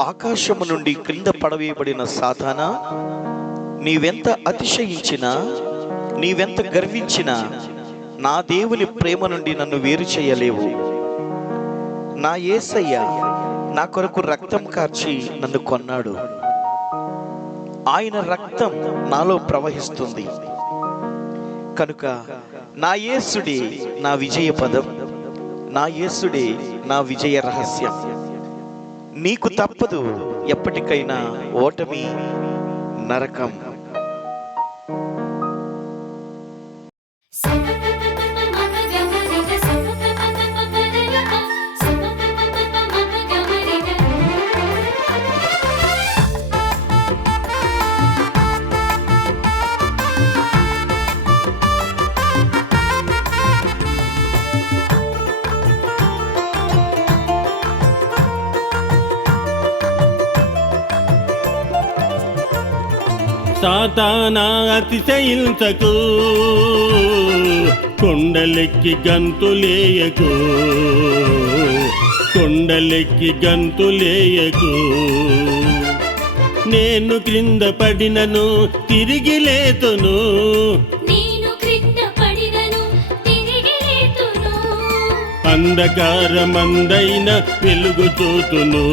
ఆకాశము నుండి క్రింద పడవేయబడిన సాధన నీవెంత అతిశయించినా నీవెంత గర్వించినా నా దేవుని ప్రేమ నుండి నన్ను వేరు చేయలేవు. నా యేసయ్య నా కొరకు రక్తం కార్చి నన్ను కొన్నాడు. ఆయన రక్తం నాలో ప్రవహిస్తుంది. కనుక నా యేసుడే నా విజయ పదం నా యేసుడే నా విజయ రహస్యం. నీకు తప్పదు. ఎప్పటికైనా ఓటమి నరకం. సాతానా అతిశయించకు. కొండలెక్కి గంతులేయకు కొండలెక్కి గంతులేయకు నేను క్రింద పడినను తిరిగి లేతును. అంధకారమందైన వెలుగు చూతును.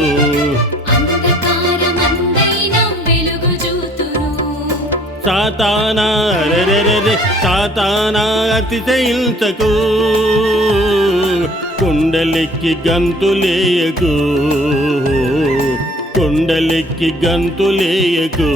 సాతానా అరెరెరెరె సాతానా అతిశయించకు. కుండలెక్కి గంతులేయకు కుండలెక్కి గంతులేయకు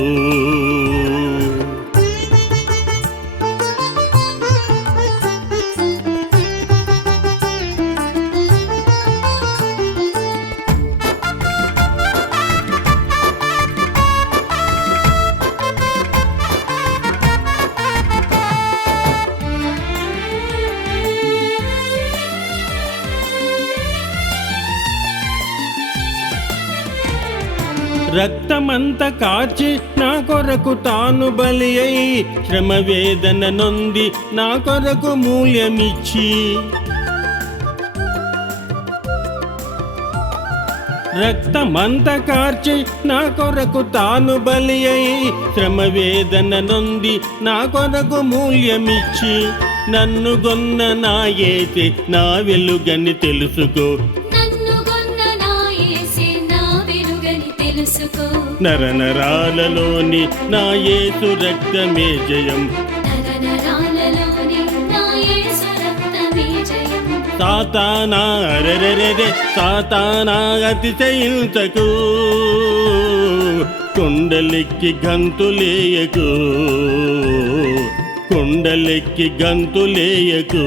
రక్తమంత కాచి నా కొరకు తాను బలి అయి శ్రమ వేదన నొంది నా కొరకు మూల్యమిచ్చి. రక్తమంత కార్చి నా కొరకు తాను బలి అయి శ్రమ వేదన నొంది నా కొరకు మూల్యమిచ్చి. నన్ను గొన్న నా నా వెలుగని తెలుసుకో. తెలుసుకో. నరనరాలలోని నా యేసు రక్తమే జయం. సాతానా అరెరెరెరె సాతానా అతిశయించకు. కొండలెక్కి గంతులేయకు కొండలెక్కి గంతులేయకు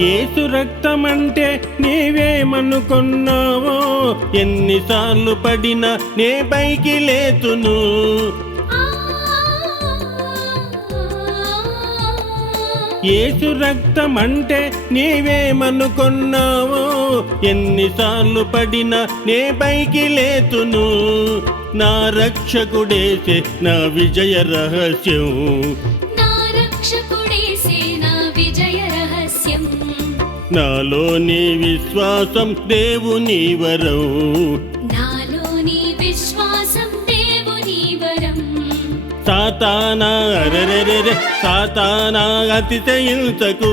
ఏసు రక్తమంటే నీవేమనుకున్నావో ఎన్నిసార్లు పడినా నే పైకి లేతును. ఏసు రక్తం అంటే నీవేమనుకున్నావో ఎన్నిసార్లు పడినా నే పైకి లేతును. నా రక్షకుడేసే నా విజయ రహస్యం. నాలోని విశ్వాసం దేవుని వరం. నాలోని విశ్వాసం దేవుని వరం. సాతానా అరెరెరెరె సాతానా అతిశయించకు.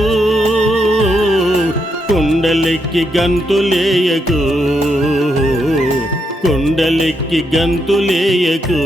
కుండలెక్కి గంతులేయకు కుండలెక్కి గంతులేయకు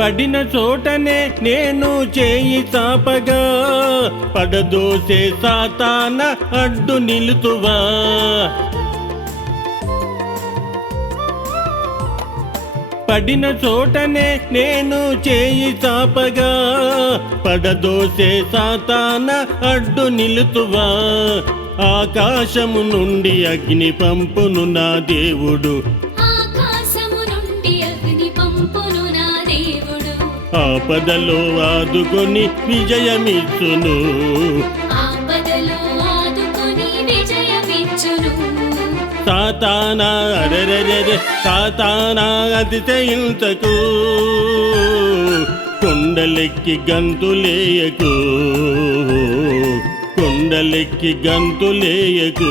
పడిన చోటనే నేను చేయి చాపగా పడదోసే సాతాన అడ్డు నిలుతువా. పడిన చోటనే నేను చేయి చాపగా పడదోసే సాతాన అడ్డు నిలుతువా. ఆకాశము నుండి అగ్ని పంపును నా దేవుడు ఆపదలో ఆదుకొని విజయమిచ్చును. సాతానా అరెరెరెరె సాతానా అతిశయించకు. కొండలెక్కి గంతులేయకు కొండలెక్కి గంతులేయకు